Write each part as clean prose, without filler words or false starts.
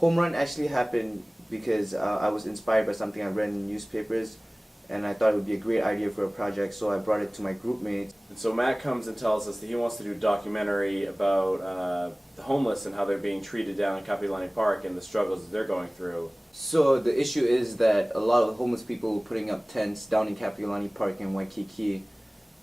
Home Run actually happened because I was inspired by something I read in newspapers, and I thought it would be a great idea for a project, so I brought it to my group mates. And so Matt comes and tells us that he wants to do a documentary about the homeless and how they're being treated down in Kapiolani Park and the struggles that they're going through. So the issue is that a lot of homeless people were putting up tents down in Kapiolani Park in Waikiki,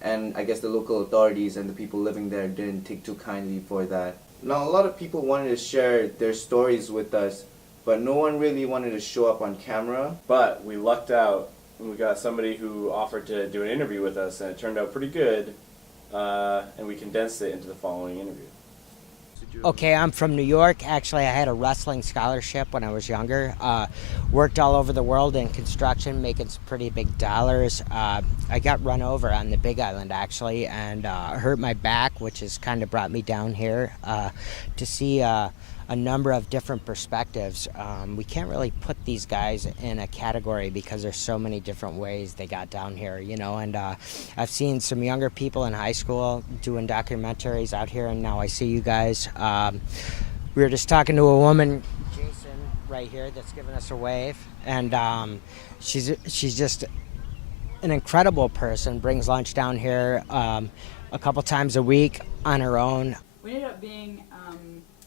and I guess the local authorities and the people living there didn't take too kindly for that. Now, a lot of people wanted to share their stories with us, but no one really wanted to show up on camera. But we lucked out and we got somebody who offered to do an interview with us, and it turned out pretty good, and we condensed it into the following interview. Okay, I'm from New York. Actually, I had a wrestling scholarship when I was younger. Worked all over the world in construction, making some pretty big dollars. I got run over on the Big Island, actually, and hurt my back, which has kind of brought me down here to see a number of different perspectives. We can't really put these guys in a category because there's so many different ways they got down here, you know, and I've seen some younger people in high school doing documentaries out here, and now I see you guys. We were just talking to a woman, Jason, right here, that's giving us a wave, and she's just an incredible person, brings lunch down here a couple times a week on her own. We ended up being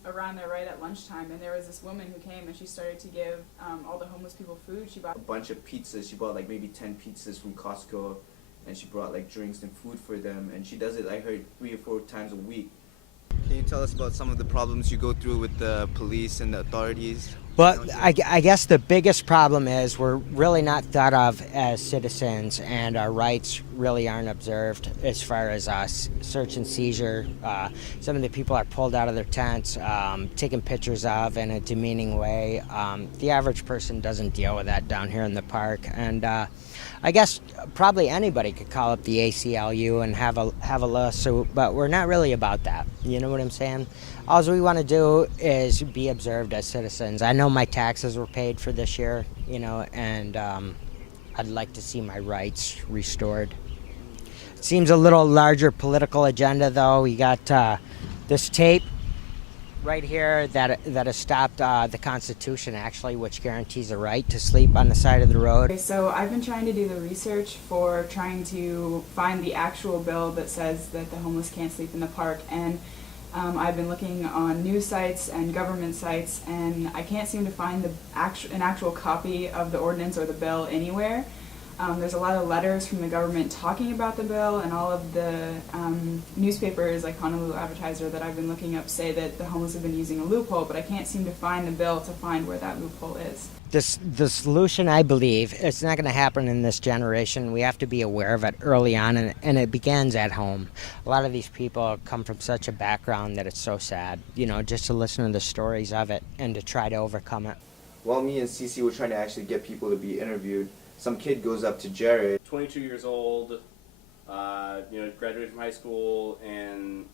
around there right at lunchtime, and there was this woman who came and she started to give all the homeless people food. She bought A bunch of pizzas. She bought like maybe 10 pizzas from Costco, and she brought like drinks and food for them, and she does it, I heard, 3 or 4 times a week. Can you tell us about some of the problems you go through with the police and the authorities? But I guess the biggest problem is we're really not thought of as citizens, and our rights really aren't observed as far as search and seizure. Some of the people are pulled out of their tents, taken pictures of in a demeaning way. The average person doesn't deal with that down here in the park, and I guess probably anybody could call up the ACLU and have a lawsuit, but we're not really about that. You know what I'm saying? All we want to do is be observed as citizens. I know my taxes were paid for this year, you know, and I'd like to see my rights restored. It seems a little larger political agenda, though. We got this tape right here that has stopped the Constitution, actually, which guarantees a right to sleep on the side of the road. Okay, so I've been trying to do the research for trying to find the actual bill that says that the homeless can't sleep in the park, and I've been looking on news sites and government sites, and I can't seem to find an actual copy of the ordinance or the bill anywhere. There's a lot of letters from the government talking about the bill, and all of the newspapers like Honolulu Advertiser that I've been looking up say that the homeless have been using a loophole, but I can't seem to find the bill to find where that loophole is. The solution, I believe, it's not going to happen in this generation. We have to be aware of it early on, and it begins at home. A lot of these people come from such a background that it's so sad, you know, just to listen to the stories of it and to try to overcome it. While me and Cece were trying to actually get people to be interviewed, some kid goes up to Jared. 22 years old, graduated from high school, and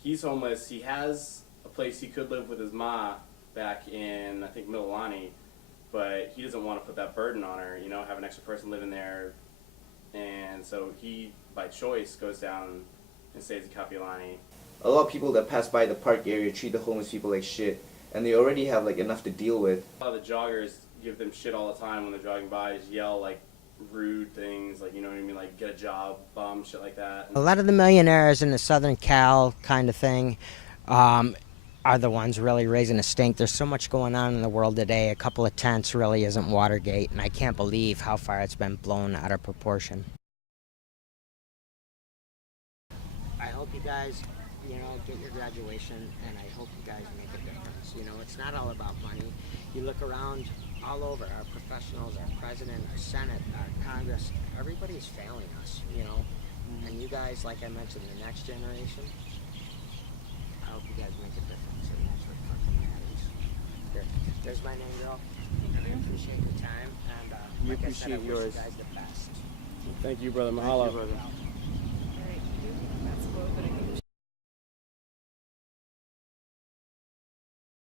he's homeless. He has a place he could live with his ma back in, I think, Mililani, but he doesn't want to put that burden on her, you know, have an extra person living there. And so he, by choice, goes down and stays in Kapiolani. A lot of people that pass by the park area treat the homeless people like shit, and they already have like enough to deal with. A lot of the joggers give them shit all the time when they're jogging by, just yell like rude things, like, you know what I mean, like get a job, bum, shit like that. A lot of the millionaires in the Southern Cal kind of thing are the ones really raising a stink. There's so much going on in the world today. A couple of tents really isn't Watergate, and I can't believe how far it's been blown out of proportion. I hope you guys, you know, get your graduation, and I hope you guys make a difference. You know, it's not all about money. You look around all over, our professionals, our president, our Senate, our Congress, everybody's failing us, you know. And you guys, like I mentioned, the next generation, I hope you guys make a difference, and that's what fucking matters. Here, there's my name, girl. I appreciate the time, and like I said, I wish you guys the best. Thank you, brother. Mahalo. Thank you, brother.